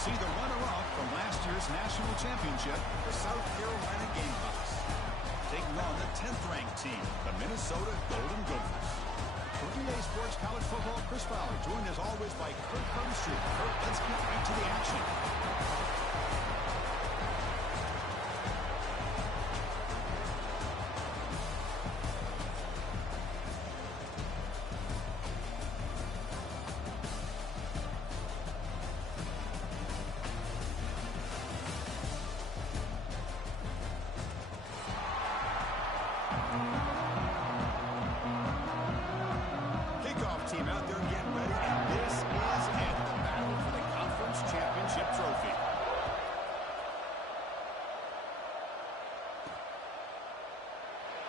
see the runner-up from last year's national championship, the South Carolina Gamecocks, taking on the 10th-ranked team, the Minnesota Golden Gophers. For EA Sports College Football, Chris Fowler, joined as always by Kurt Herbstreit. Kurt, let's get right to the action. Team out there getting ready, and this is it, the battle for the conference championship trophy.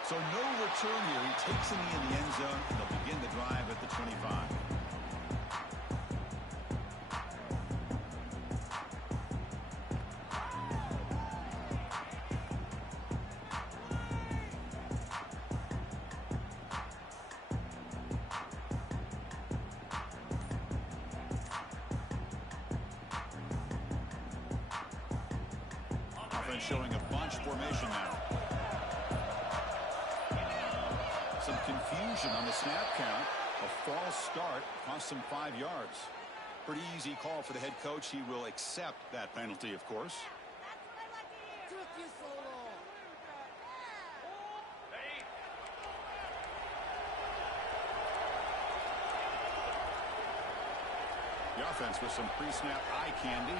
So no return here. He takes a knee in the end zone, and they'll begin the drive at the 25. Showing a bunch formation now. Some confusion on the snap count. A false start cost him 5 yards. Pretty easy call for the head coach. He will accept that penalty, of course. The offense with some pre-snap eye candy.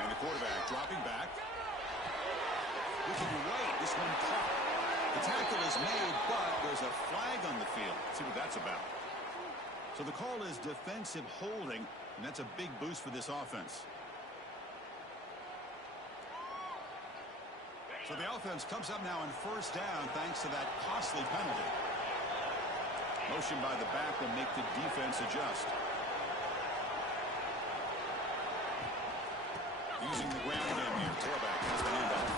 And the quarterback dropping back. Looking right, this one caught. The tackle is made, but there's a flag on the field. Let's see what that's about. So the call is defensive holding, and that's a big boost for this offense. So the offense comes up now on first down thanks to that costly penalty. Motion by the back will make the defense adjust. Using the ground game here. Tailback has the handoff.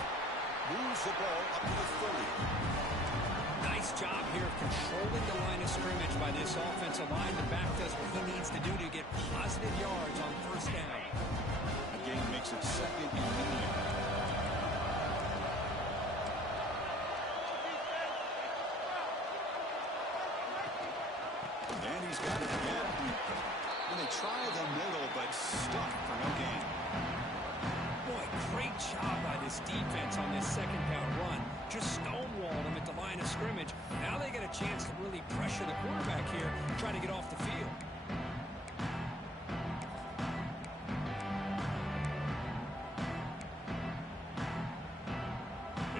Moves the ball up to the 30. Nice job here of controlling the line of scrimmage by this offensive line. The back does what he needs to do to get positive yards on first down. Again, makes it second and medium. And he's got it again. And they try the middle, but stuck for no gain. Boy, great job by this defense on this second-down run. Just stonewalled them at the line of scrimmage. Now they get a chance to really pressure the quarterback here, trying to get off the field.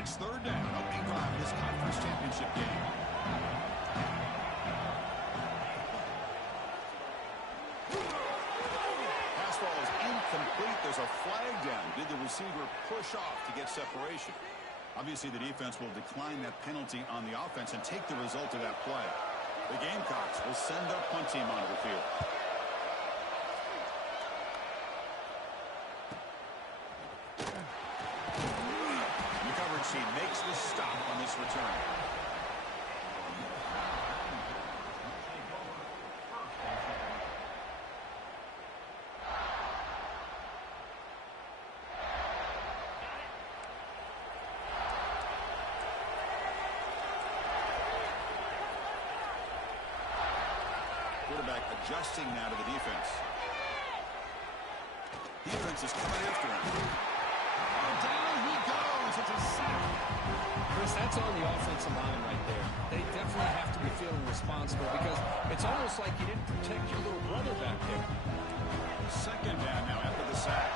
It's third down, opening drive of this conference championship game. Complete. There's a flag down. Did the receiver push off to get separation? Obviously, the defense will decline that penalty on the offense and take the result of that play. The Gamecocks will send their punt team onto the field. The coverage team makes the stop on this return. Quarterback adjusting now to the defense. Defense is coming after him. And down he goes. It's a sack. Chris, that's on the offensive line right there. They definitely have to be feeling responsible because it's almost like you didn't protect your little brother back there. Second down now after the sack.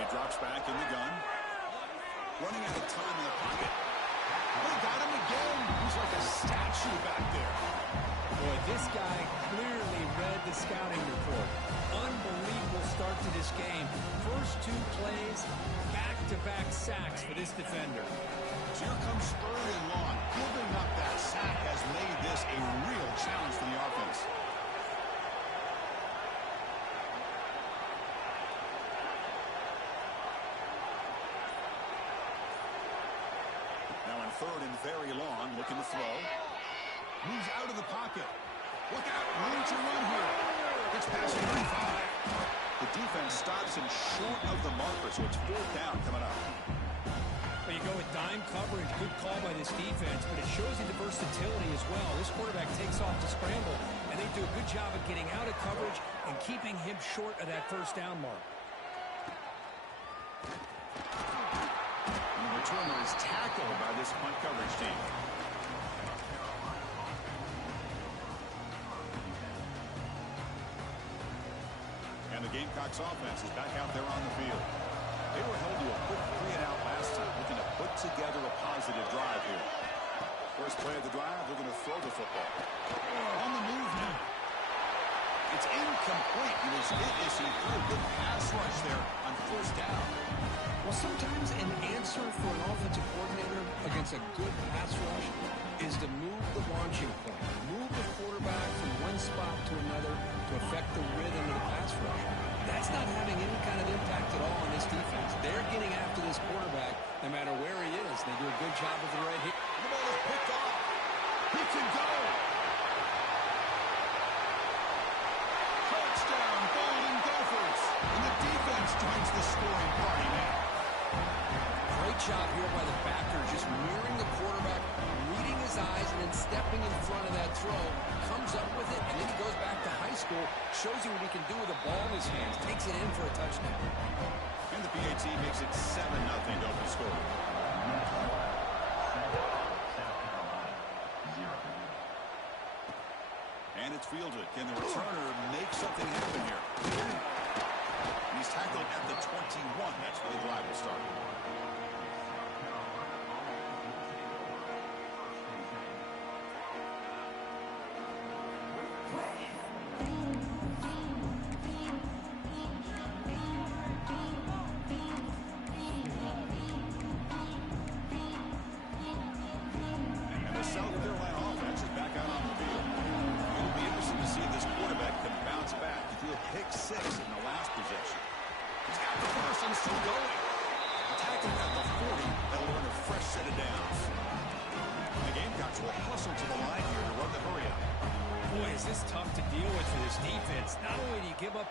He drops back in the gun. Running out of time in the pocket. They got him again. He's like a statue back there. Boy, this guy clearly read the scouting report. Unbelievable start to this game. First 2 plays, back-to-back sacks for this defender. So here comes third and long. Giving up that sack has made this a real challenge for the offense. third and very long, looking to throw. Moves out of the pocket. Look out, room to run here. Gets past 35. The defense stops him short of the marker, so it's fourth down coming up. Well, you go with dime coverage. Good call by this defense, but it shows you the versatility as well. This quarterback takes off to scramble, and they do a good job of getting out of coverage and keeping him short of that first down mark. And the returner is tackled by this punt coverage team. And the Gamecocks offense is back out there on the field. They were held to a quick 3-and-out last time, looking to put together a positive drive here. First play of the drive, they're going to throw the football. On the move now. It's incomplete. It was hit as he threw a good pass rush there on first down. Well, sometimes an answer for an offensive coordinator against a good pass rush is to move the launching point. Move the quarterback from one spot to another to affect the rhythm of the pass rush. That's not having any kind of impact at all on this defense. They're getting after this quarterback no matter where he is. They do a good job with the right hit. The ball is picked off. He can go. Touchdown, Golden Gophers. And the defense joins the scoring party now. Great job here by the backer, just mirroring the quarterback, reading his eyes, and then stepping in front of that throw. Comes up with it, and then he goes back to high school, shows you what he can do with the ball in his hands, takes it in for a touchdown. And the PAT makes it 7-0 to open score. And it's fielded. Can the returner make something happen here? And he's tackled at the 21. That's where the drive will start.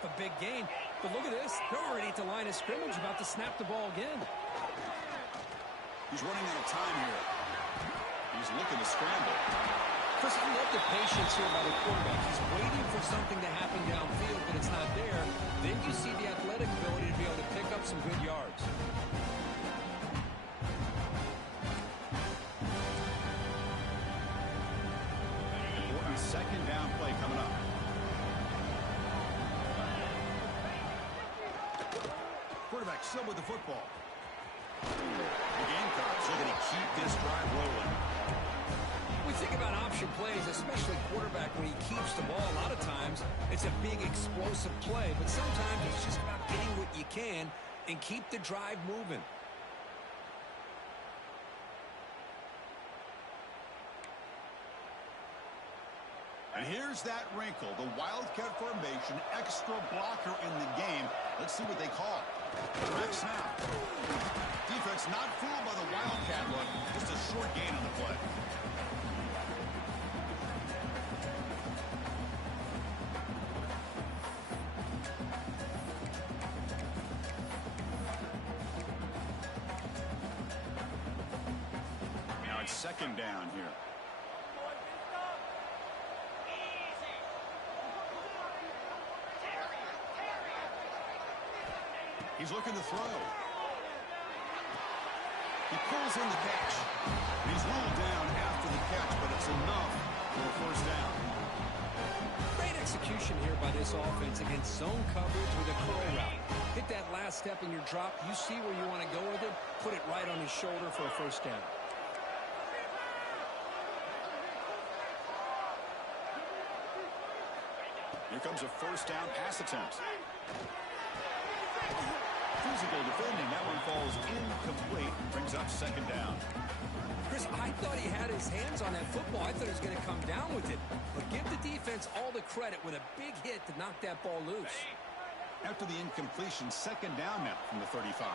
A big gain, but look at this. They're already at the line of scrimmage, about to snap the ball again. He's running out of time here. He's looking to scramble. Chris, I love the patience here by the quarterback. He's waiting for something to happen downfield, but it's not there. Then you see the athletic ability to be able to pick up some good yards. Important second down play coming up. Quarterback still with the football. The Gamecocks looking to keep this drive rolling. We think about option plays, especially quarterback, when he keeps the ball. A lot of times, it's a big explosive play, but sometimes it's just about getting what you can and keep the drive moving. And here's that wrinkle, the Wildcat formation, extra blocker in the game. Let's see what they call it. Direct snap. Defense not fooled by the Wildcat look. Just a short gain on the play. Now it's second down here. He's looking to throw. He pulls in the catch. He's ruled down after the catch, but it's enough for a first down. Great execution here by this offense against zone coverage with a curl route. Hit that last step in your drop. You see where you want to go with it. Put it right on his shoulder for a first down. Here comes a first down pass attempt. Physical defending. That one falls incomplete. Brings up second down. Chris, I thought he had his hands on that football. I thought he was going to come down with it. But give the defense all the credit with a big hit to knock that ball loose. After the incompletion, second down now from the 35.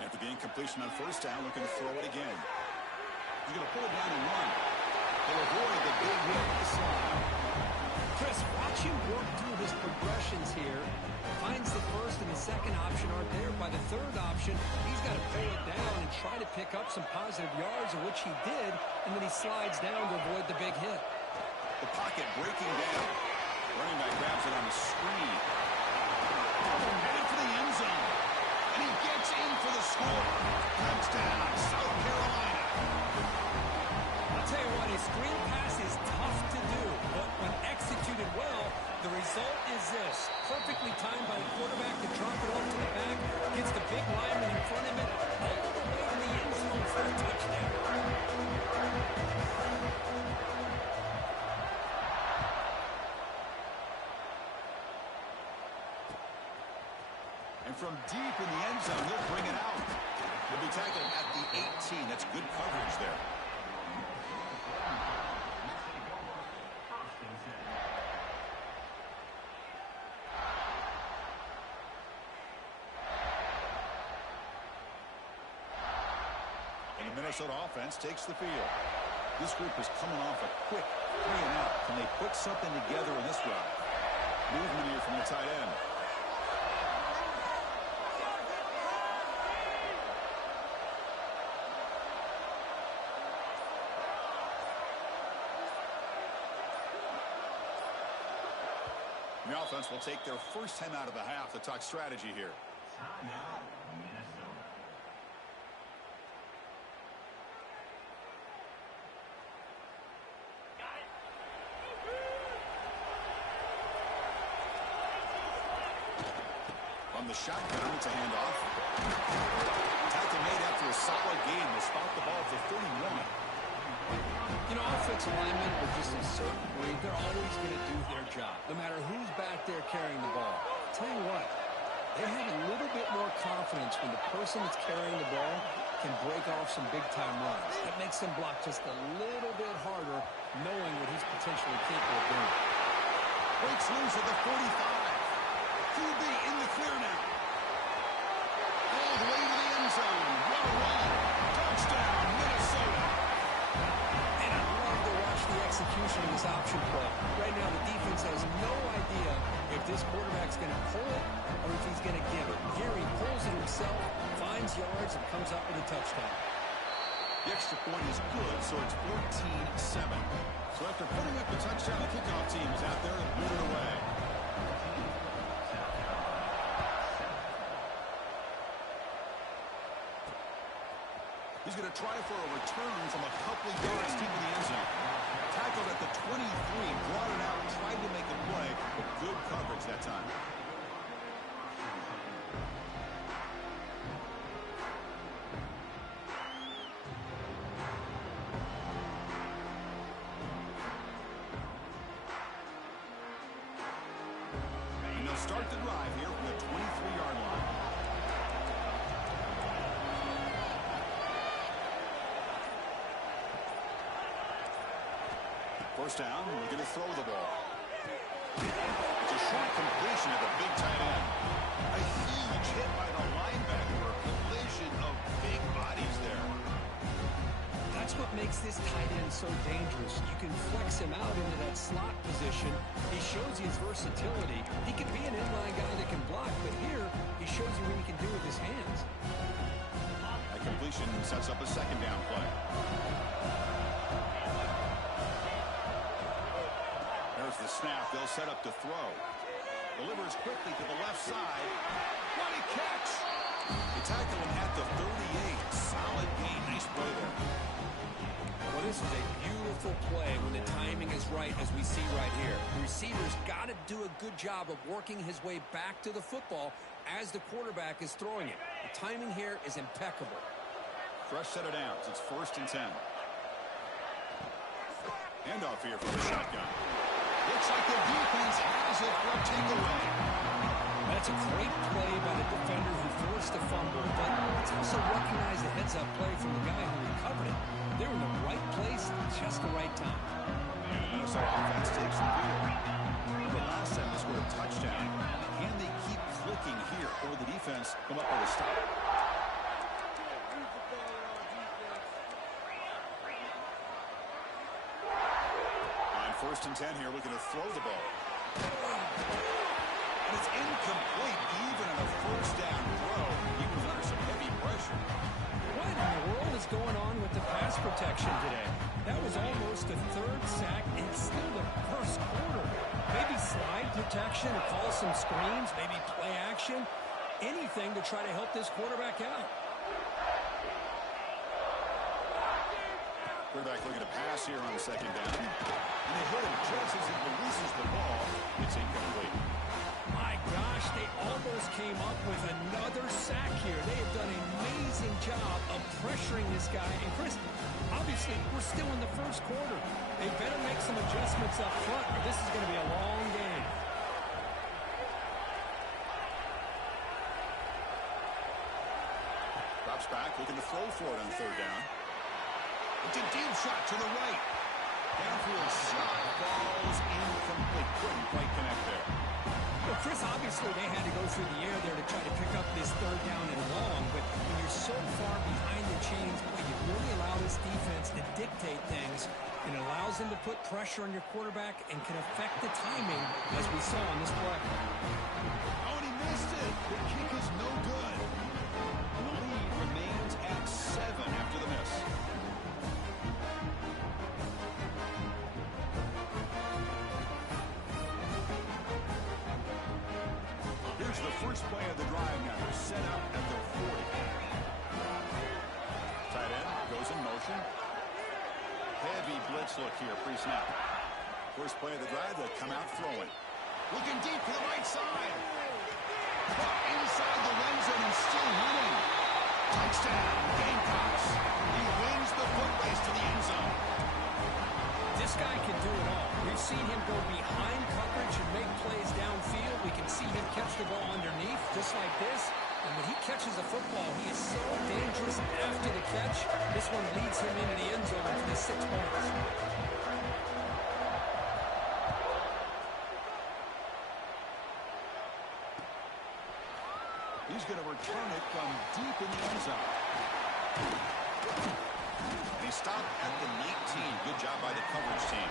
After the incompletion on first down, looking to throw it again. He's going to pull it down and run. He'll avoid the big hit with the slide. Chris, watch him work through his progressions here. Finds the first and the second option aren't there. By the third option, he's got to pull it down and try to pick up some positive yards, of which he did, and then he slides down to avoid the big hit. The pocket breaking down. Running back grabs it on the screen. Headed for the end zone. And he gets in for the score. Touchdown, South Carolina. I'll tell you what, a screen pass is tough to do, but when executed well, the result is this. Perfectly timed by the quarterback to drop it off to the back, gets the big lineman in front of it, all the way to the end zone for a touchdown. And from deep in the end zone, he'll bring it out. He'll be tackled at the 18. That's good coverage there. And the Minnesota offense takes the field. This group is coming off a quick 3-and-out. Can they put something together in this route? Movement here from the tight end. The offense will take their first time out of the half to talk strategy here. From the shotgun, it's a handoff. Tackle made after a solid game. Will spot the ball for 31. You know, offensive linemen are just a certain breed. They're always going to do their job, no matter who's back there carrying the ball. I'll tell you what, they have a little bit more confidence when the person that's carrying the ball can break off some big-time runs. That makes them block just a little bit harder, knowing what he's potentially capable of doing. Breaks loose at the 45. QB in the clear now. All the way to the end zone. What a run. Touchdown, Minnesota. And I love to watch the execution of this option play. Right now, the defense has no idea if this quarterback's going to pull it or if he's going to give it. Here he pulls it himself, finds yards, and comes up with a touchdown. The extra point is good, so it's 14-7. So after putting up the touchdown, the kickoff team is out there and moving away. He's going to try for a return from a couple yards deep in the end zone. Tackled at the 23, brought it out, tried to make a play, but good coverage that time. And they'll start the drive here from the 23-yard line. First down, we're going to throw the ball. It's a short completion at the big tight end. A huge hit by the linebacker. A collision of big bodies there. That's what makes this tight end so dangerous. You can flex him out into that slot position. He shows you his versatility. He can be an inline guy that can block, but here he shows you what he can do with his hands. That completion sets up a second down play. There's the snap. They'll set up to throw. Delivers quickly to the left side. What a catch! They tackle him at the 38. Solid game. Nice play there. Well, this is a beautiful play when the timing is right, as we see right here. The receiver's got to do a good job of working his way back to the football as the quarterback is throwing it. The timing here is impeccable. Fresh set of downs. It's 1st and 10. Handoff here from the shotgun. Looks like the defense has it for a takeaway. That's a great play by the defender who forced the fumble, but let's also recognize the heads-up play from the guy who recovered it. They're in the right place at just the right time. And the Minnesota offense takes the field. The last time they scored a touchdown. Can they keep clicking here, or the defense come up with a stop? First and 10 here, looking to throw the ball. And it's incomplete, even on a first down throw. He was under some heavy pressure. What in the world is going on with the pass protection today? That was almost the third sack, and it's still the first quarter. Maybe slide protection to call some screens, maybe play action, anything to try to help this quarterback out. Quarterback looking to pass here on the second down. And they hit him just as he releases the ball. It's incomplete. My gosh, they almost came up with another sack here. They have done an amazing job of pressuring this guy. And Chris, obviously, we're still in the first quarter. They better make some adjustments up front, or this is going to be a long game. Drops back, looking to throw for it on third down. It's a deep shot to the right. Downfield shot falls incomplete. Couldn't quite connect there. Well, Chris, obviously they had to go through the air there to try to pick up this third down and long, but when you're so far behind the chains, boy, you really allow this defense to dictate things, and it allows them to put pressure on your quarterback and can affect the timing, as we saw on this play. Oh, and he missed it. The kick is no good. The lead remains at 7 after the miss. Here's the first play of the drive now. They're set up at the 40. Tight end goes in motion. Heavy blitz look here, pre-snap. First play of the drive, they'll come out throwing. Looking deep to the right side. Inside the red zone and still running. Touchdown, Gamecocks. He wins the foot race to the end zone. This guy can do it all. We've seen him go behind coverage and make plays downfield. We can see him catch the ball underneath, just like this. And when he catches a football, he is so dangerous after the catch. This one leads him into the end zone for the 6 points. He's going to return it from deep in the end zone. And he stopped at the 19. Good job by the coverage team.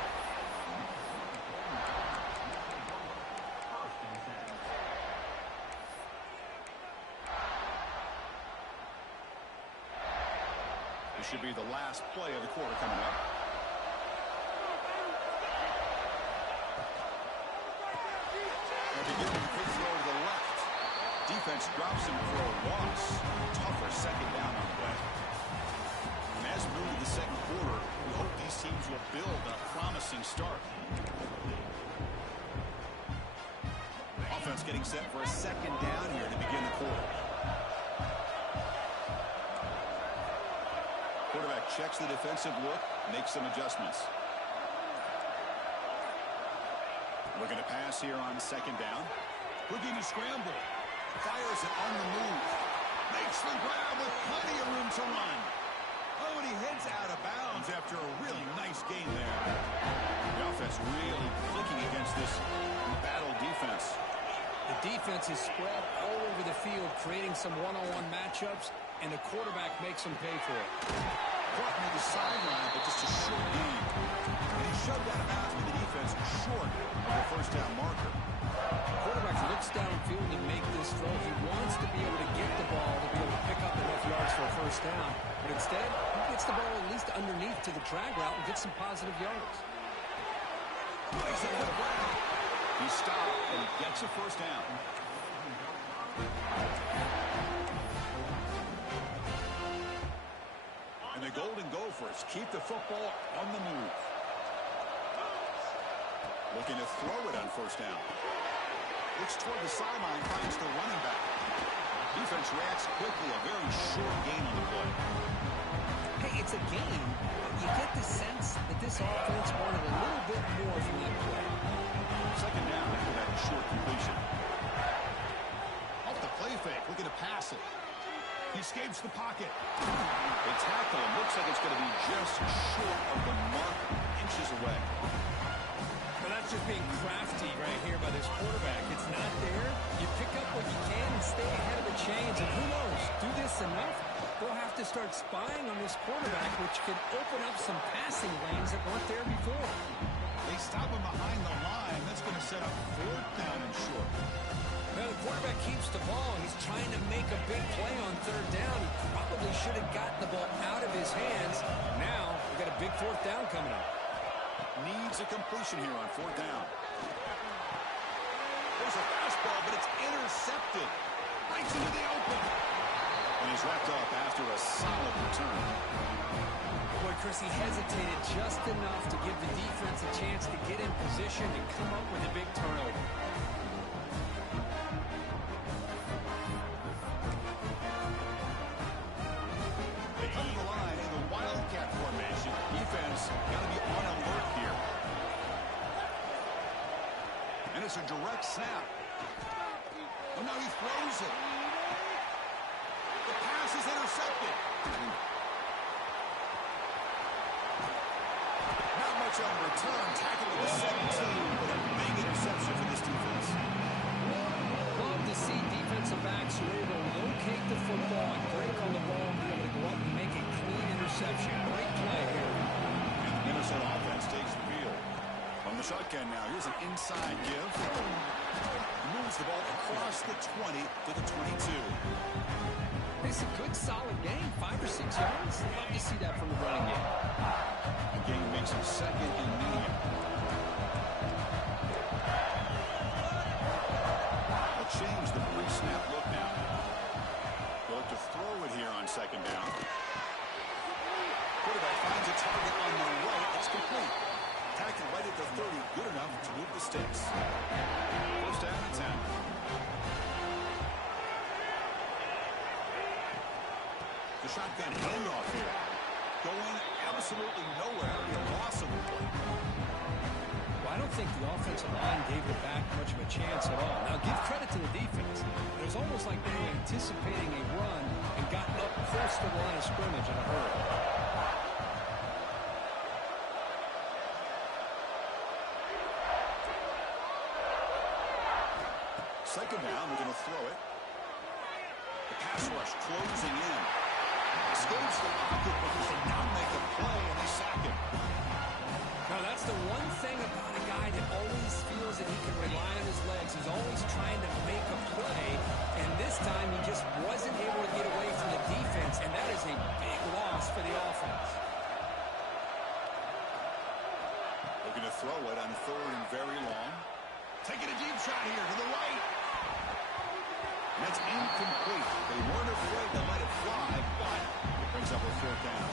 This should be the last play of the quarter coming up. And to give him a quick throw to the left. Defense drops him for a loss. Tougher second down on the way. And as we move to the second quarter, we hope these teams will build on a promising start. Offense getting set for a second down here to begin the quarter. Quarterback checks the defensive look, makes some adjustments. Looking to pass here on second down. Looking to scramble. Fires it on the move. Makes the grab with plenty of room to run. Oh, and he heads out of bounds after a really nice gain there. The offense really clicking against this battle defense. The defense is spread all over the field, creating some one-on-one matchups, and the quarterback makes them pay for it. Caught near the sideline, but just a short gain. And he shoved out of bounds with the defense short of the first down marker. The quarterback looks downfield to make this throw. He wants to be able to get the ball to be able to pick up enough yards for a first down. But instead, he gets the ball at least underneath to the drag route and gets some positive yards. Plays it to the ground. He stopped and gets a first down. And the Golden Gophers keep the football on the move. Looking to throw it on first down. Looks toward the sideline, finds the running back. Defense reacts quickly, a very short gain on the play. Hey, it's a game, but you get the sense that this offense wanted a little bit more from that play. Second down after that short completion. Off the play fake, looking to pass it. He escapes the pocket. They tackle him. Looks like it's going to be just short of the mark, inches away. But that's just being crafty right here by this quarterback. It's not there. You pick up what you can and stay ahead of the chains. And who knows, do this enough, they'll have to start spying on this quarterback, which could open up some passing lanes that weren't there before. They stop him behind the line. That's going to set up fourth down and short. Well, the quarterback keeps the ball. He's trying to make a big play on third down. He probably should have gotten the ball out of his hands. Now, we've got a big fourth down coming up. Needs a completion here on fourth down. There's a fastball, but it's intercepted. Right into the open. And he's wrapped up after a solid return. Boy, Chris, he hesitated just enough to give the defense a chance to get in position and come up with a big turnover. They come to the line in the Wildcat formation. Defense got to be on alert here. And it's a direct snap. Oh, no, he throws it. The pass is intercepted. Not much on return. Tackle with a 7-2. But a big interception for this defense. Love to see defensive backs who are able to locate the football and break on the ball and be able to go up and make a clean interception. Great play here. And the Minnesota offense takes the field. From the shotgun now, here's an inside give. Moves the ball across the 20 to the 22. It's a good, solid game. 5 or 6 yards. Love to see that from the running game. The game makes it second and medium. They'll change the pre-snap look now. They'll look to throw it here on second down. Quarterback finds a target on the right. It's complete. Tackled right at the 30. Good enough to move the sticks. First down and 10. The shotgun handoff here. Going absolutely nowhere. The loss of the play. Well, I don't think the offensive line gave the back much of a chance at all. Now, give credit to the defense. It was almost like they were anticipating a run and got up close to the line of scrimmage in a hurry. Second down, they're going to throw it. The pass rush closing in. Escapes the pocket, but he can now make a play, and they sack him. Now, that's the one thing about a guy that always feels that he can rely on his legs. He's always trying to make a play, and this time he just wasn't able to get away from the defense, and that is a big loss for the offense. Looking to throw it on third and very long. Taking a deep shot here to the right. And that's incomplete. They weren't afraid to let it fly, but it brings up a fourth down.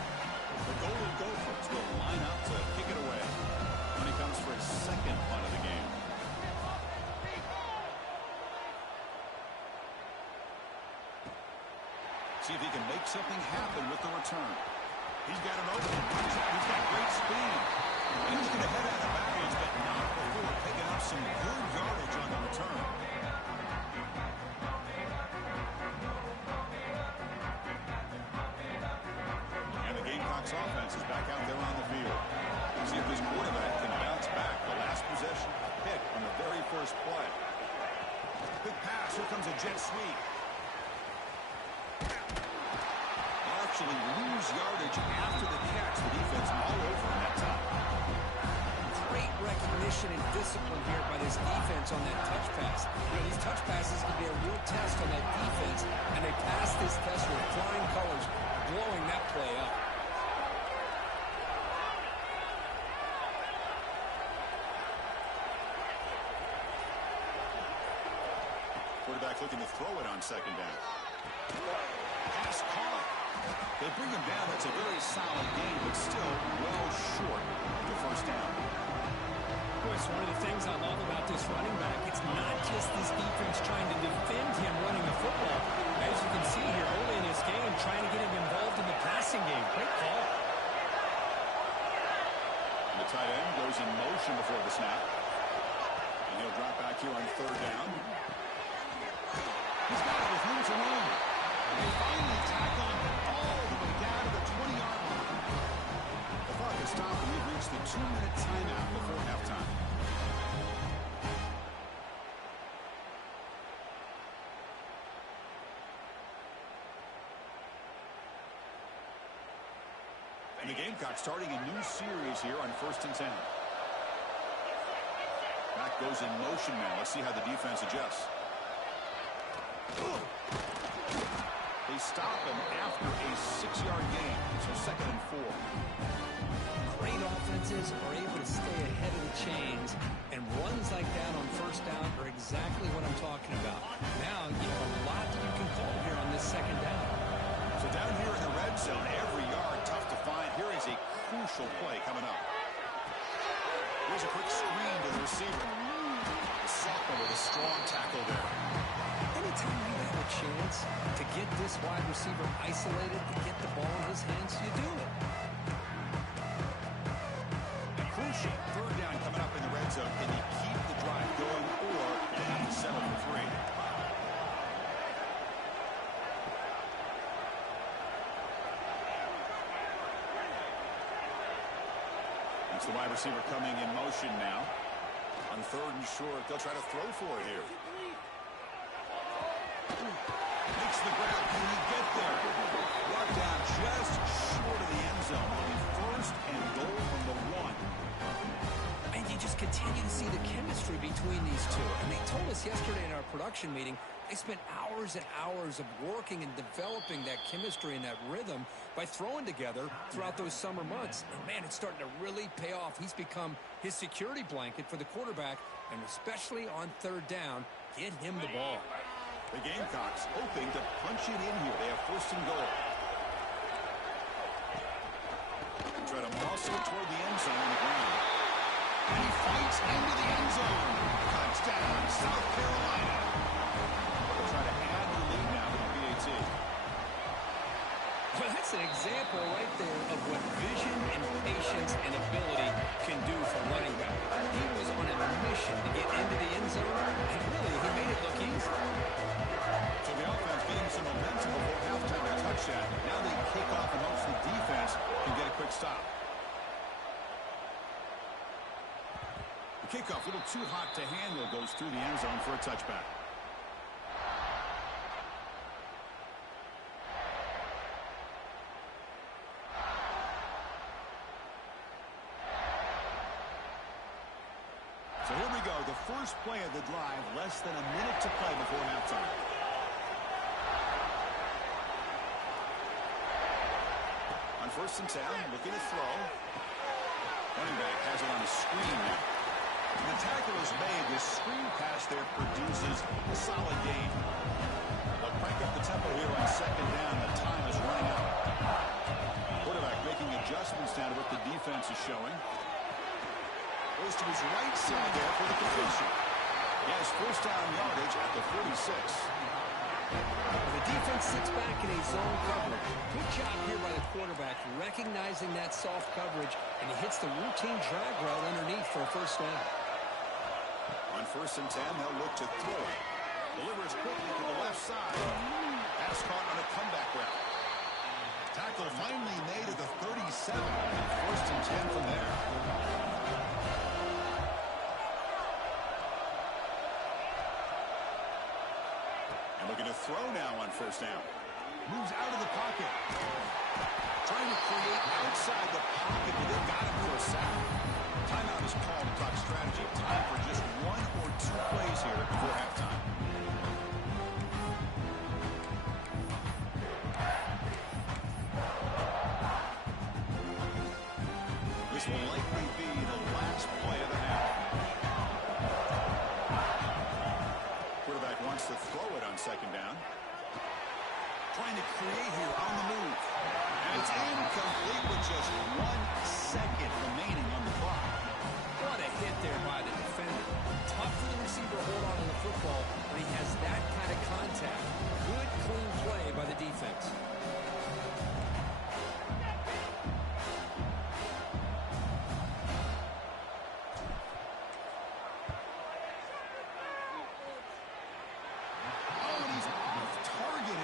The Golden Gophers will line up to kick it away when he comes for his second punt of the game. See if he can make something happen with the return. He's got an open. He's got great speed. He's going to head out of bounds, but not before picking up some good yardage on the return. And the Gamecocks offense is back out there on the field. See if this quarterback can bounce back. The last possession, a pick on the very first play. Big pass. Here comes a jet sweep. Actually lose yardage after the catch. The defense all over in that time. Great recognition and discipline here by this defense on that touch pass. You know, these touch passes can be a real test on that defense, and they passed this test with flying colors, blowing that play up. Quarterback looking to throw it on second down. Pass caught. They bring him down. It's a very solid game, but still well short of the first down. Of course, one of the things I love about this running back, it's not just this defense trying to defend him running the football. As you can see here early in this game, trying to get him involved in the passing game. Great call. The tight end goes in motion before the snap. And he'll drop back here on third down. He's got it with room to run. They finally tackle him all the way down to the 20-yard line. The clock has stopped, and we've reached the 2-minute timeout before halftime. And the Gamecocks starting a new series here on 1st and 10. goes in motion now. Let's see how the defense adjusts. They stop him after a 6-yard gain, so 2nd and 4. Great offenses are able to stay ahead of the chains, and runs like that on 1st down are exactly what I'm talking about. Now you have a lot that you can call here on this 2nd down. So down here in the red zone, every yard tough to find. Here is a crucial play coming up. Here's a quick screen to the receiver. The sophomore with a strong tackle there. Anytime you have a chance to get this wide receiver isolated, to get the ball in his hands, you do it. A crucial 3rd down coming up in the red zone. Can you keep the drive going, or do you have to settle for 3? It's the wide receiver coming in motion now. On 3rd and short, they'll try to throw for it here. Makes the grab. Can he get there? Brought down just short of the end zone. It'll be 1st and goal from the 1. And you just continue to see the chemistry between these two. And they told us yesterday in our production meeting, they spent hours and hours of working and developing that chemistry and that rhythm by throwing together throughout those summer months. And, man, it's starting to really pay off. He's become his security blanket for the quarterback, and especially on 3rd down, get him the ball. The Gamecocks hoping to punch it in here. They have 1st and goal. Try to muscle toward the end zone on the ground. And he fights into the end zone. Touchdown, South Carolina. They'll try to add the lead now to the PAT. Well, that's an example right there of what vision and patience and ability can do for running back. He was on a mission to get into the end zone, and really, he made it look easy. So the offense getting some momentum before halftime with a touchdown. Now they kick off and hopes the defense can get a quick stop. The kickoff, a little too hot to handle, goes through the end zone for a touchback. So here we go, the first play of the drive, less than a minute to play before halftime. On 1st and 10, looking to throw. Running back has it on the screen now. The tackle is made. The screen pass there produces a solid gain. They'll crank up the tempo here on 2nd down. The time is running out. Quarterback making adjustments down to what the defense is showing. Goes to his right side there for the completion. He has 1st down yardage at the 46. The defense sits back in a zone coverage. Good job here by the quarterback, recognizing that soft coverage, and he hits the routine drag route underneath for a 1st down. On 1st and 10, they'll look to throw it. Delivers quickly to the left side. Pass caught on a comeback route. Tackle finally made at the 37. 1st and 10 from there. Looking to throw now on 1st down. Moves out of the pocket. Trying to create outside the pocket, but they got him for a sack. Timeout is called to talk strategy. Time for just 1 or 2 plays here before halftime. This will likely be the last play of the half. Quarterback wants to throw it on 2nd down. Trying to create here on the move. And it's incomplete with just 1 second remaining on the clock. What a hit there by the defender. Tough for the receiver to hold on to the football when he has that kind of contact. Good, clean play by the defense.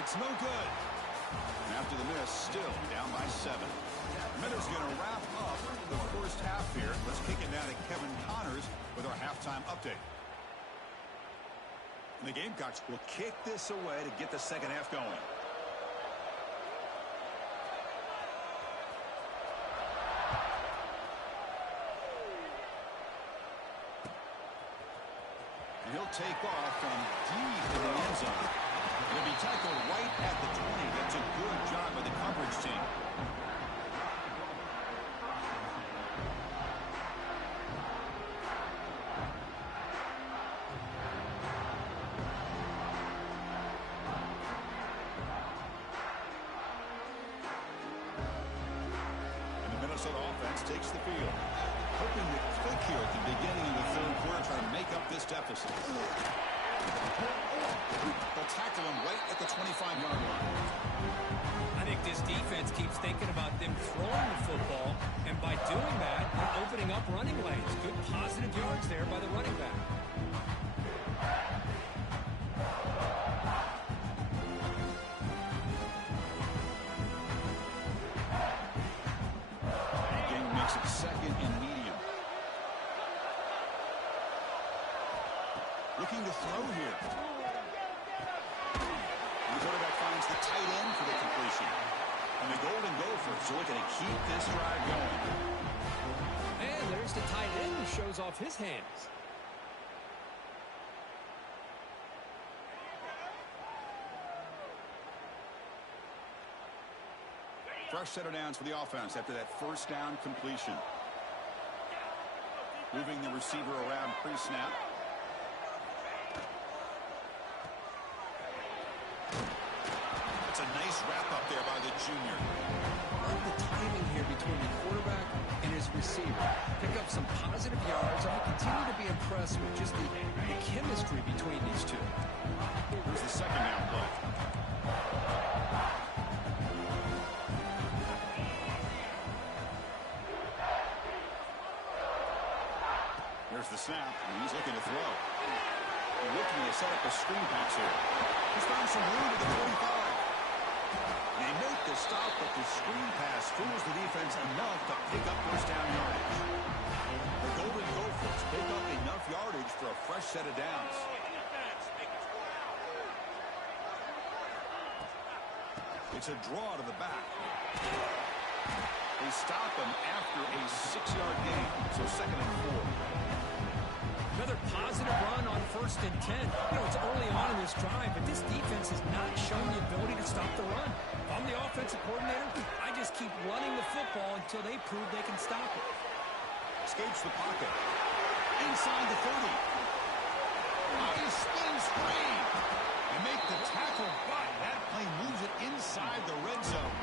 It's no good. And after the miss, still down by 7. Minter's going to wrap up the 1st half here. Let's kick it down to Kevin Connors with our halftime update. And the Gamecocks will kick this away to get the 2nd half going. take off from deep in the end zone. It'll be tackled right at the 20. That's a good job by the coverage team. Minnesota offense takes the field. Hoping to click here at the beginning of the third quarter, trying to make up this deficit. They'll tackle him right at the 25-yard line. I think this defense keeps thinking about them throwing the football, and by doing that, they're opening up running lanes. Good positive yards there by the running back. Second and medium. Looking to throw here. The quarterback finds the tight end for the completion. And the Golden Gophers are looking to keep this drive going. And there's the tight end who shows off his hands. Fresh set of downs for the offense after that first down completion. Moving the receiver around pre-snap. That's a nice wrap-up there by the junior. Love the timing here between the quarterback and his receiver. Pick up some positive yards, and I continue to be impressed with just the chemistry between these two. Here's the second down play. Here's the snap, and he's looking to throw. Looking to set up a screen pass here. He's found some room at the 45. They make the stop, but the screen pass fools the defense enough to pick up first down yardage. The Golden Gophers pick up enough yardage for a fresh set of downs. It's a draw to the back. They stop him after a 6-yard gain, so second and 4. Another positive run on 1st and 10. You know, it's early on in this drive, but this defense has not shown the ability to stop the run. If I'm the offensive coordinator, I just keep running the football until they prove they can stop it. Escapes the pocket. Inside the 30. He spins free. They make the tackle, but that play moves it inside the red zone.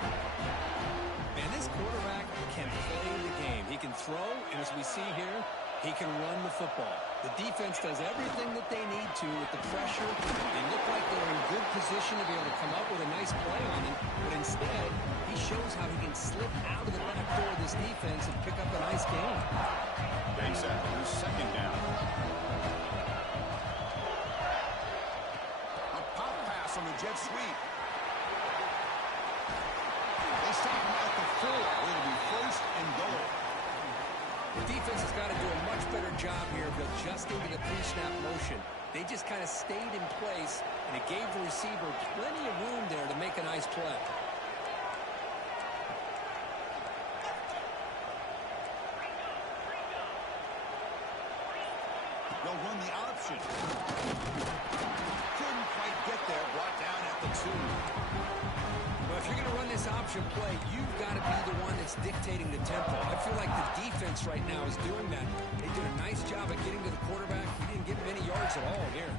Man, this quarterback can play the game. He can throw, and as we see here, he can run the football. The defense does everything that they need to with the pressure. They look like they're in good position to be able to come up with a nice play on him, but instead, he shows how he can slip out of the back door of this defense and pick up a nice gain. Thanks, after second down. A pop pass on the jet sweep. They stop him at the 4. It'll be first and goal. The defense has got to do a much better job here of adjusting to the pre-snap motion. They just kind of stayed in place, and it gave the receiver plenty of room there to make a nice play. They'll run the option. Couldn't quite get there. Brought down at the 2. Well, if you're going to run this option play, you've got to be the one that's dictating the tempo. I feel like the defense right now is doing that. They did a nice job of getting to the quarterback. He didn't get many yards at all here.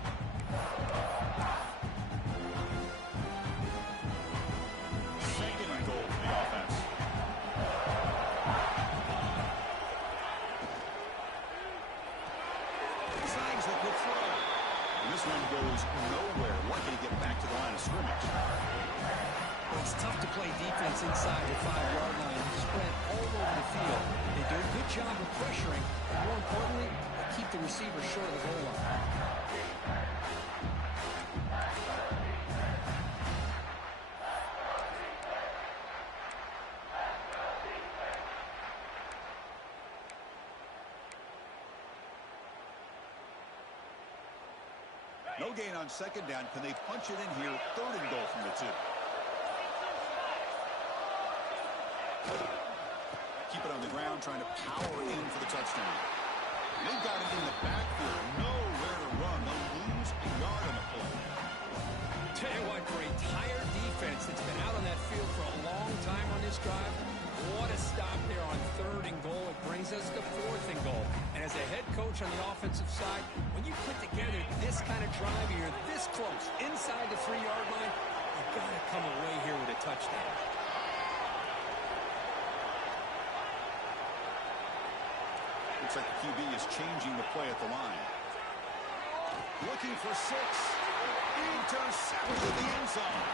Second and goal for the offense. Signs the good throw. And this one goes nowhere. Lucky to get back to the line of scrimmage. It's tough to play defense inside the 5-yard line, spread all over the field. They do a good job of pressuring, but more importantly, they keep the receiver short of the goal line. No gain on second down. Can they punch it in here? Third and goal from the 2. Keep it on the ground, trying to power in for the touchdown. They've got it in the backfield. Nowhere to run. They'll gains a yard on the play. Tell you what, for a entire defense that's been out on that field for a long time on this drive, what a stop there on 3rd and goal. It brings us to 4th and goal. And as a head coach on the offensive side, when you put together this kind of drive, you're this close, inside the 3-yard line, you've got to come away here with a touchdown. Looks like the QB is changing the play at the line. Looking for 6. Intercepted in the end zone.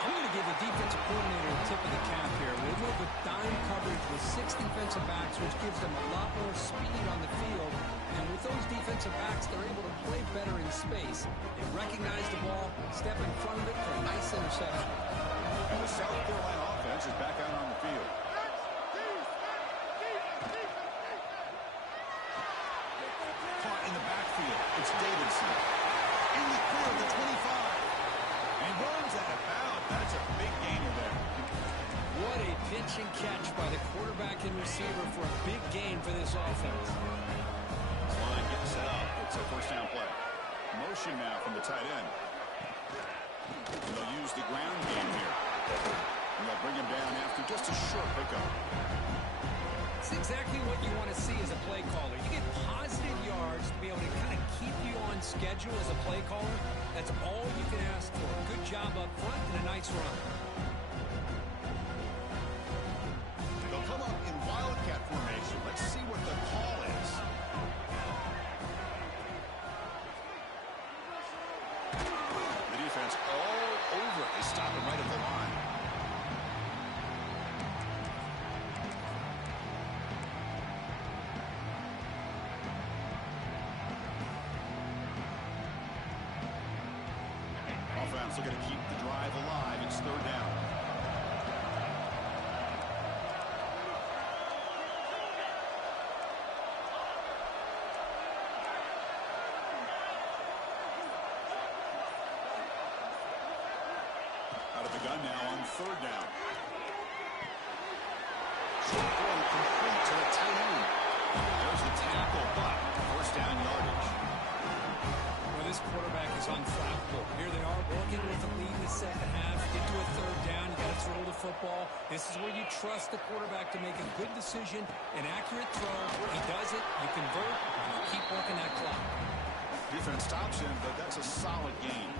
I'm going to give the defensive coordinator a tip of the cap here. We move with dime coverage with 6 defensive backs, which gives them a lot more speed on the field. And with those defensive backs, they're able to play better in space. They recognize the ball, step in front of it for a nice interception. And the South Carolina offense is back out on the field. Caught in the backfield. It's Davidson. In the clear of the 25. And runs out of bounds. That's a big gainer there. What a pitch and catch by the quarterback and receiver for a big gain for this offense. This line getting set up. It's a first down play. Motion now from the tight end. And they'll use the ground game here. And they'll bring him down after just a short pickup. It's exactly what you want to see as a play caller. You get positive yards to be able to kind of keep you on schedule as a play caller. That's all you can ask for. Good job up front and a nice run. They'll come up in wildcat formation. Let's see what the call is. The defense all over it. They stop him right at the line. Offense looking to keep the drive alive. It's 3rd down. Out of the gun now on 3rd down. Short throw complete to the tight end. There's the tackle, but first down yardage. Well, this quarterback is unflappable. Here they are working with the lead in the second half. Get to a 3rd down. You got to throw the football. This is where you trust the quarterback to make a good decision, an accurate throw. He does it. You convert. And you keep working that clock. Defense stops him, but that's a solid gain.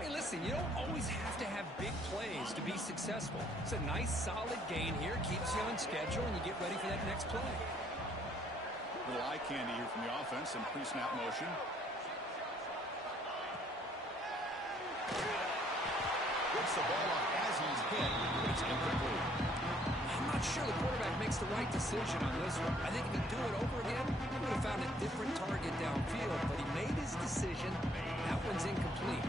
Hey, listen, you don't always have to have big plays to be successful. It's a nice, solid gain here. Keeps you on schedule, and you get ready for that next play. A little eye candy here from the offense in pre-snap motion. Gets the ball up as he's hit, but it's incomplete. I'm not sure the quarterback makes the right decision on this one. I think if he'd do it over again, he would have found a different target downfield, but he made his decision. That one's incomplete.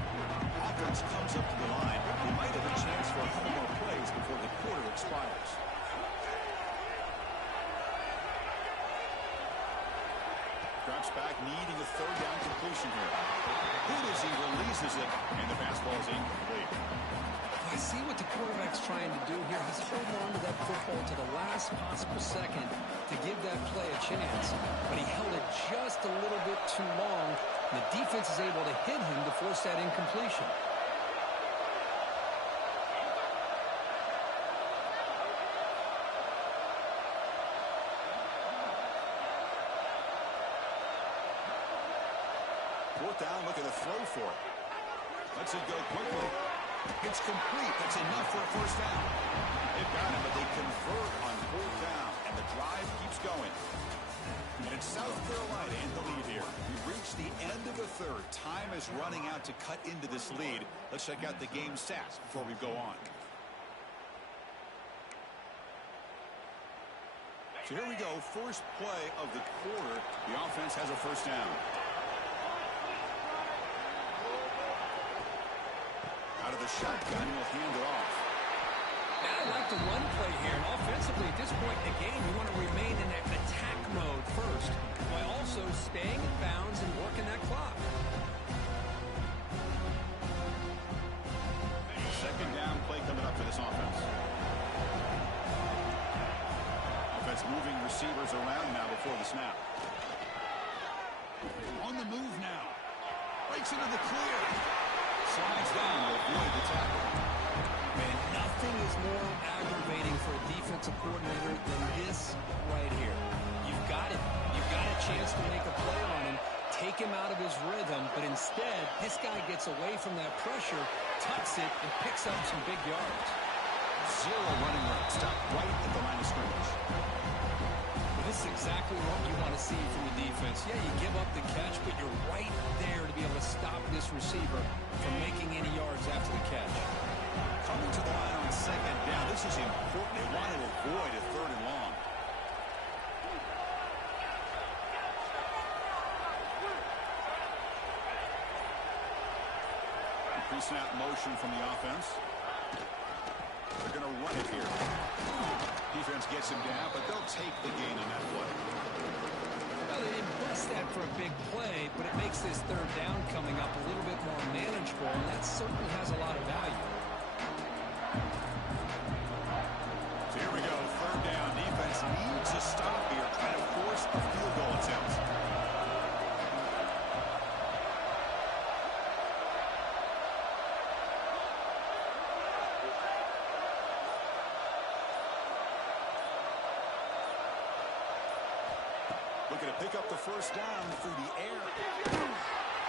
Offense comes up to the line. They might have a chance for a couple more plays before the quarter expires. Drops back, needing a 3rd down completion here. Good as he releases it, and the fastball is incomplete. I see what the quarterback's trying to do here. He's holding on to that football to the last possible second to give that play a chance. But he held it just a little bit too long. And the defense is able to hit him to force that incompletion. Fourth down, looking to throw for it. Lets it go quickly. It's complete. That's enough for a first down. They've got it, but they convert on 4th down, and the drive keeps going. And it's South Carolina in the lead here. We've reached the end of the 3rd. Time is running out to cut into this lead. Let's check out the game stats before we go on. So here we go. First play of the quarter. The offense has a first down. Out of the shotgun, he'll hand it off. I like the run play here. And offensively, at this point in the game, you want to remain in that attack mode first, while also staying in bounds and working that clock. Second down play coming up for this offense. Offense moving receivers around now before the snap. On the move now. Breaks into the clear. Slides down to avoid the tackle. Man, nothing is more aggravating for a defensive coordinator than this right here. You've got it. You've got a chance to make a play on him, take him out of his rhythm, but instead, this guy gets away from that pressure, tucks it, and picks up some big yards. Zero running room. Stop right at the line of scrimmage. Well, this is exactly what you want to see from the defense. Yeah, you give up the catch, but you're right there to be able to stop this receiver from making any yards after the catch. Coming to the line on second down. This is important. They want to avoid a third and long. Pre-snap motion from the offense. They're going to run it here. Defense gets him down, but they'll take the gain on that play. Well, they didn't bust that for a big play, but it makes this third down coming up a little bit more manageable, and that certainly has a lot of value. So here we go, third down. Defense needs a stop here, trying to force a field goal attempt. Looking to pick up the first down through the air.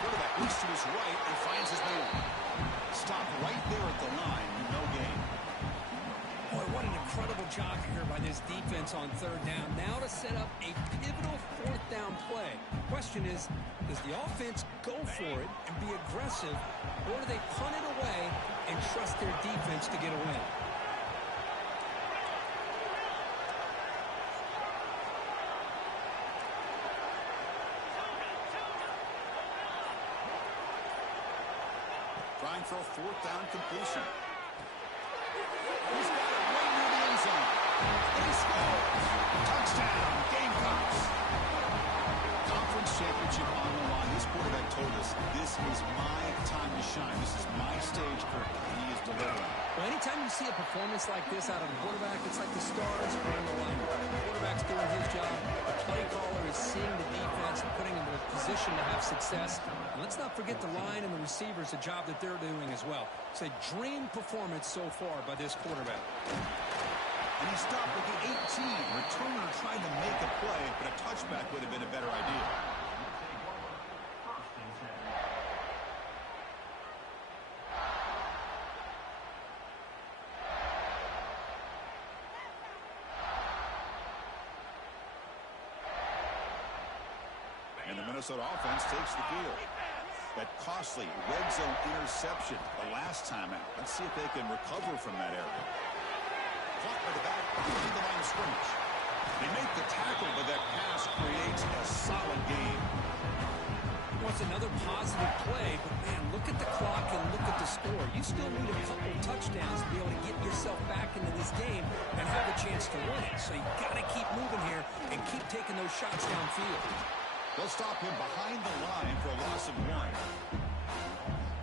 Quarterback looks to his right and finds his man. Stop right there at the line. No gain. Boy, what an incredible job here by this defense on third down. Now to set up a pivotal fourth down play. Question is, does the offense go for it and be aggressive, or do they punt it away and trust their defense to get a win? Trying for a fourth down completion. He's got it right near the end zone. And he scores. Touchdown, Gamecocks. Conference championship on the line. This quarterback told us, this is my time to shine. This is my stage, Kirk. And he is delivering. Well, anytime you see a performance like this out of a quarterback, it's like the stars are on the line. The quarterback's doing his job. The play caller is seeing the defense and putting them in a position to have success. And let's not forget the line and the receivers, the job that they're doing as well. It's a dream performance so far by this quarterback. And he stopped at the 18. Returner tried to make a play, but a touchback would have been a better idea. And the Minnesota offense takes the field. That costly red zone interception the last time out. Let's see if they can recover from that area. Caught by the back behind the line of scrimmage. They make the tackle, but that pass creates a solid gain. Well, it's another positive play, but man, look at the clock and look at the score. You still need a couple touchdowns to be able to get yourself back into this game and have a chance to win it. So you got to keep moving here and keep taking those shots downfield. They'll stop him behind the line for a loss of 1.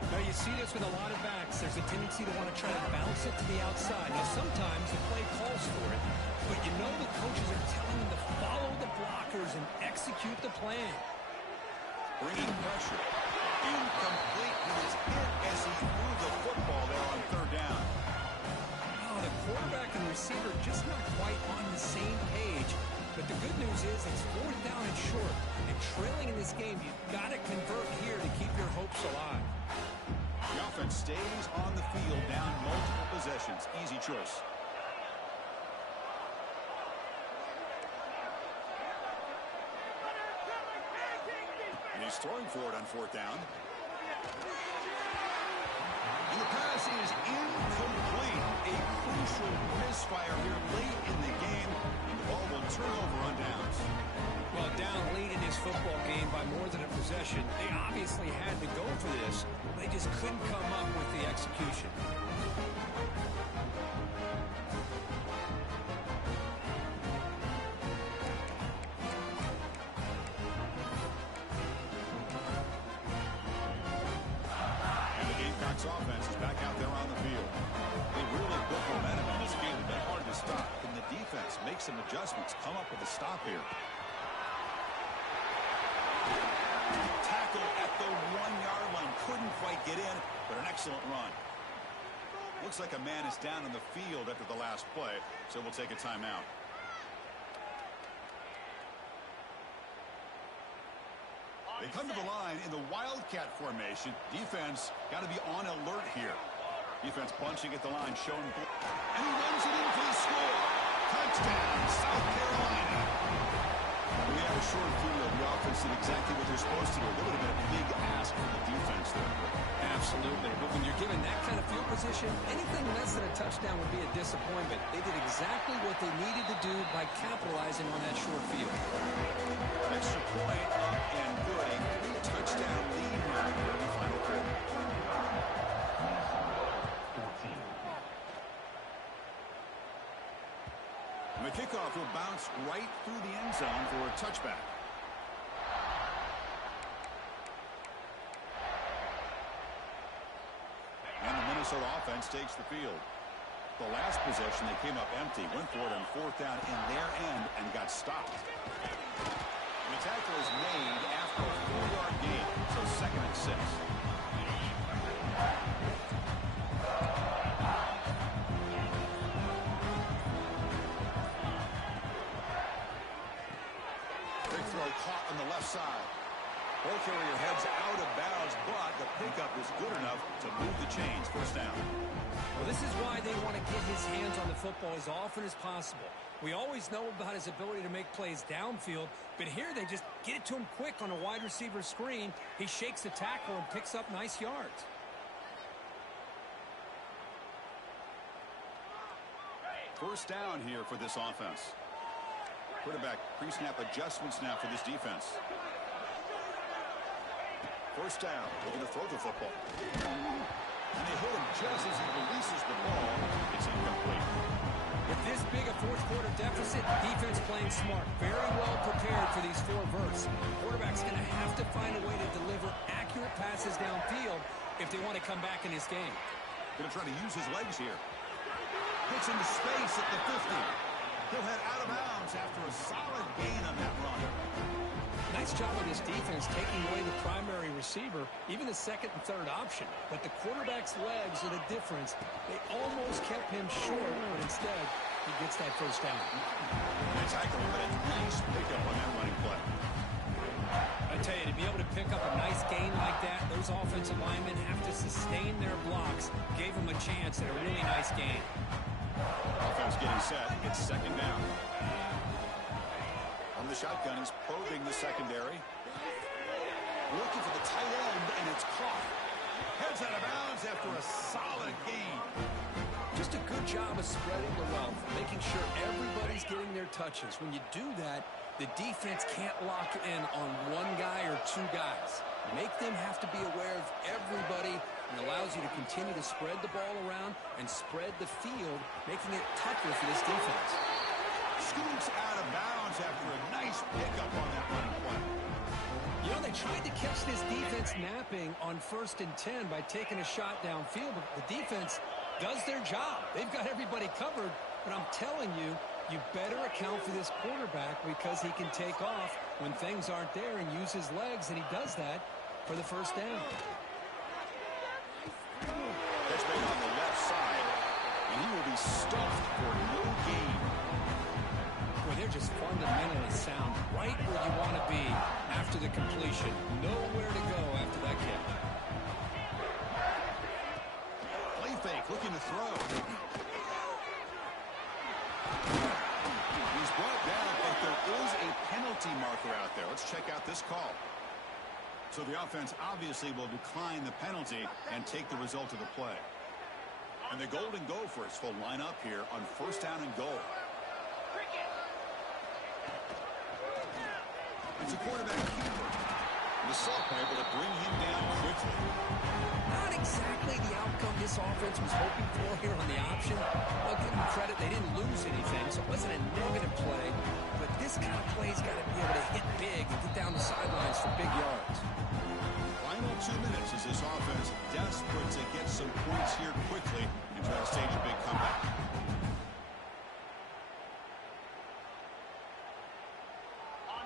Now, you see this with a lot of backs. There's a tendency to want to try to bounce it to the outside. Now, sometimes the play calls for it, but you know the coaches are telling them to follow the blockers and execute the plan. Bringing pressure. Incomplete. He was hit as he threw the football there on third down. Oh, the quarterback and receiver just not quite on the same page. But the good news is it's fourth down and short. And trailing in this game, you've got to convert here to keep your hopes alive. The offense stays on the field, down multiple possessions. Easy choice. And he's throwing for it on fourth down. And the pass is incomplete. A crucial misfire here late in the game. The ball will turn over on downs. Well, down late in this football game by more than a possession, they obviously had to go for this. They just couldn't come up with the execution. And the Gamecocks offense is back out there on the field. They really built momentum in this game. It's been hard to stop. Can the defense make some adjustments, come up with a stop here? 1-yard line. Couldn't quite get in, but an excellent run. Looks like a man is down on the field after the last play, so we'll take a timeout. They come to the line in the Wildcat formation. Defense got to be on alert here. Defense bunching at the line, showing, and he runs it in for the score. Touchdown, South Carolina. We have a short field. The offense did exactly what they're supposed to do. That would have been a big ask for the defense there. Absolutely. But when you're given that kind of field position, anything less than a touchdown would be a disappointment. They did exactly what they needed to do by capitalizing on that short field. Extra point up and good. A 3-touchdown lead here in the final quarter. And the kickoff will bounce right through the end zone for a touchback. And the Minnesota offense takes the field. The last possession, they came up empty, went for it on 4th down in their end and got stopped. The tackle is made after a 4-yard gain, so 2nd and 6. Big throw caught on the left side. Ball carrier heads out of bounds, but the pickup is good enough to move the chains. 1st down. Well, this is why they want to get his hands on the football as often as possible. We always know about his ability to make plays downfield, but here they just get it to him quick on a wide receiver screen. He shakes the tackle and picks up nice yards. First down here for this offense. Quarterback pre-snap adjustments now for this defense. First down, looking to throw the football. And they hit him just as he releases the ball. It's incomplete. With this big a fourth-quarter deficit, defense playing smart. Very well prepared for these 4 verts. Quarterback's going to have to find a way to deliver accurate passes downfield if they want to come back in this game. Going to try to use his legs here. Gets into space at the 50. He'll head out of bounds after a solid gain on that run. Nice job of this defense taking away the primary receiver, even the 2nd and 3rd option. But the quarterback's legs are the difference. They almost kept him short, but instead, he gets that 1st down. And tackle, but a nice pickup on that running play. I tell you, to be able to pick up a nice gain like that, those offensive linemen have to sustain their blocks. Gave him a chance at a really nice gain. Offense getting set. It's 2nd down. On the shotgun, he's probing the secondary. Looking for the tight end, and it's caught. Heads out of bounds after a solid gain. Just a good job of spreading the wealth, making sure everybody's getting their touches. When you do that, the defense can't lock in on 1 guy or 2 guys. Make them have to be aware of everybody, and allows you to continue to spread the ball around and spread the field, making it tougher for this defense. Scoots out of bounds after a nice pickup on that running play. You know, they tried to catch this defense napping on 1st and 10 by taking a shot downfield, but the defense does their job. They've got everybody covered, but I'm telling you, you better account for this quarterback because he can take off when things aren't there and use his legs, and he does that for the 1st down. Catch made on the left side, and he will be stuffed for no gain. Boy, they're just fundamentally sound, right where you want to be after the completion. Nowhere to go after that kick. Play fake, looking to throw. He's brought down, but there is a penalty marker out there. Let's check out this call. So the offense obviously will decline the penalty and take the result of the play. And the Golden Gophers will line up here on 1st down and goal. It's a quarterback keeper. And the Sultan able to bring him down quickly. Not exactly the outcome this offense was hoping for here on the option. I'll give them credit, they didn't lose anything, so it wasn't a negative play. But this kind of play's got to be able to hit big and get down the sidelines for big yards. Final 2 minutes as this offense desperate to get some points here quickly and try to stage a big comeback.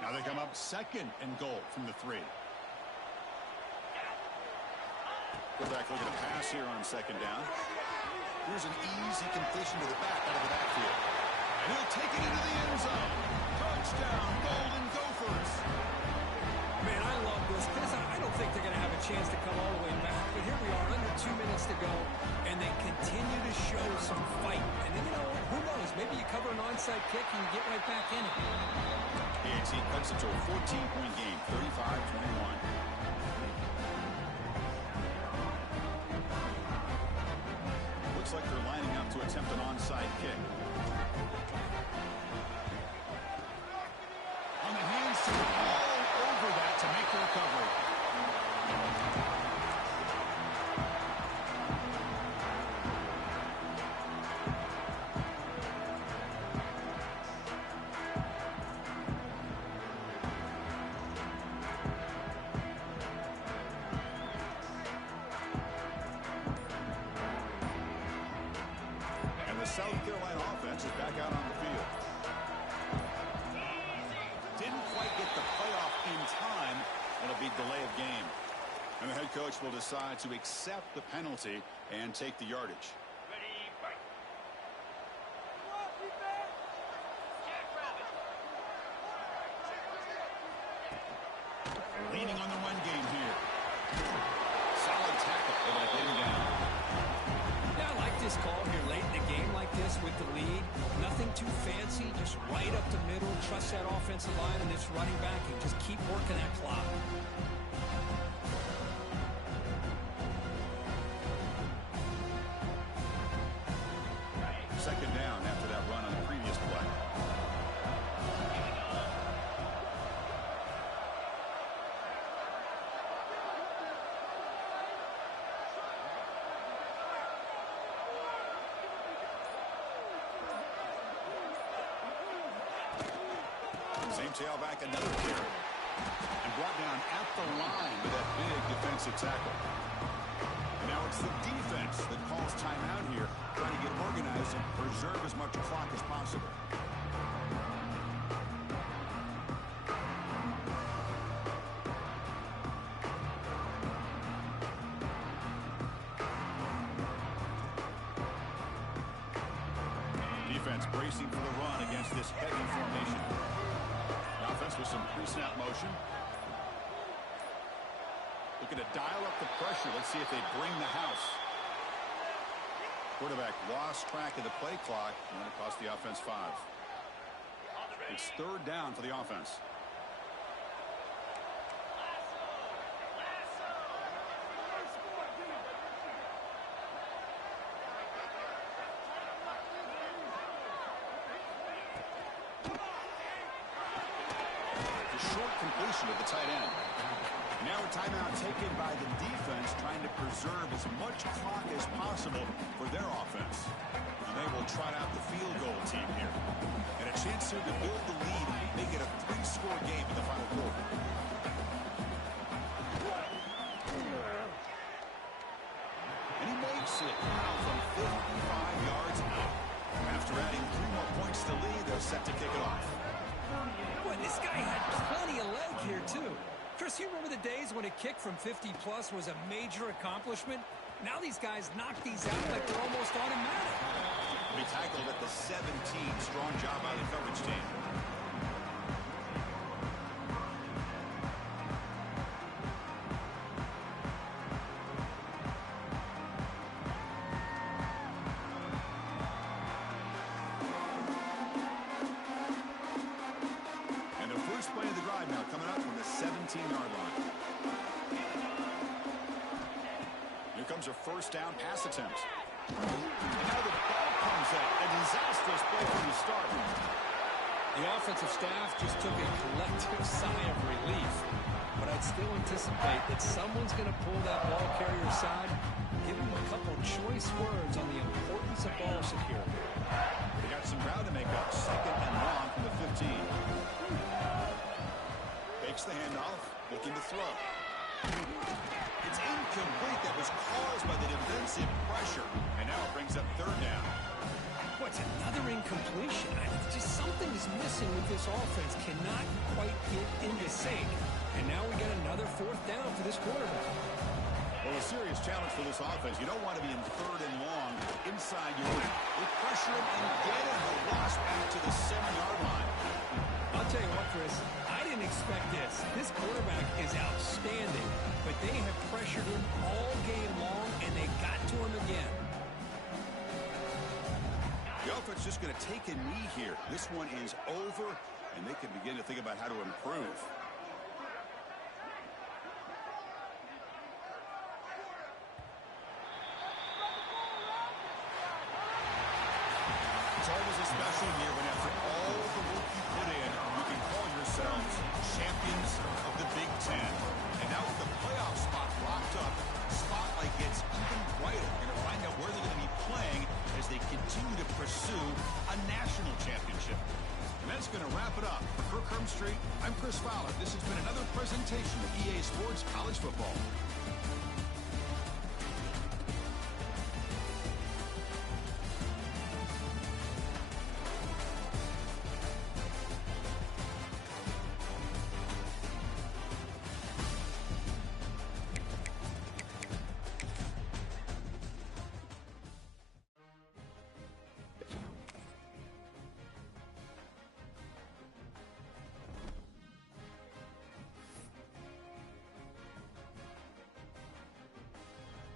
Now they come up 2nd and goal from the 3. Quarterback looking to pass here on second down. Here's an easy completion to the back out of the backfield. And he'll take it into the end zone. Touchdown, Golden Gophers. Man, I love this. Chris, I don't think they're going to have a chance to come all the way back. But here we are, under 2 minutes to go, and they continue to show some fight. And then, you know, who knows? Maybe you cover an onside kick and you get right back in it. AAC cuts it to a 14-point game, 35-21. Looks like they're lining up to attempt an onside kick. On the hands to all over that to make the recovery. South Carolina offense is back out on the field. Didn't quite get the playoff in time. It'll be delay of game. And the head coach will decide to accept the penalty and take the yardage. Leaning on the run game here. Solid tackle. Able to get him down. Yeah, I like this call here late in the game like this with the lead. Nothing too fancy, just right up the middle. Trust that offensive line and this running back and just keep working that clock. Second down after that run on the previous play. Same tailback, another carry. And brought down at the line with that big defensive tackle. And now it's the defense that calls timeout here, trying to get organized and preserve as much clock as possible. Defense bracing for the run against this heavy formation. Offense with some pre-snap motion. Looking to dial up the pressure. Let's see if they bring the house. Quarterback lost track of the play clock, and it cost the offense 5. It's third down for the offense. Short completion of the tight end. Now a timeout taken by the defense, trying to preserve as much clock as possible for their offense. And they will trot out the field goal team here. And a chance here to build the lead and make it a 3-score game in the final quarter. And he makes it now from 55 yards out. After adding 3 more points to the lead, they're set to kick it off. Boy, this guy had plenty of leg here, too. Chris, you remember the days when a kick from 50-plus was a major accomplishment? Now these guys knock these out like they're almost automatic. He tackled at the 17. Strong job by the coverage team. A first down pass attempt. And now the ball comes out. A disastrous play from the start. The offensive staff just took a collective sigh of relief. But I'd still anticipate that someone's going to pull that ball carrier aside, give him a couple choice words on the importance of ball security. They got some ground to make up. Second and long from the 15. Fakes the handoff, looking to throw. It's incomplete. That was caused by the defensive pressure. And now it brings up third down. What's another incompletion? Just something is missing with this offense. Cannot quite get into sync. And now we got another fourth down for this quarterback. Well, a serious challenge for this offense. You don't want to be in 3rd and long inside your own. They pressure him and get him. The loss back to the 7-yard line. I'll tell you what, Chris, I didn't expect this. This quarterback is outstanding, but they have pressured him all game long, and they got to him again. The offense just going to take a knee here. This one is over, and they can begin to think about how to improve. It's always a special year when after all the work you put in, you can call yourselves champions of the Big 10. And now with the playoff spot locked up, the spotlight gets even brighter. We're going to find out where they're going to be playing as they continue to pursue a national championship. And that's going to wrap it up. For Kirk Street, I'm Chris Fowler. This has been another presentation of EA Sports College Football.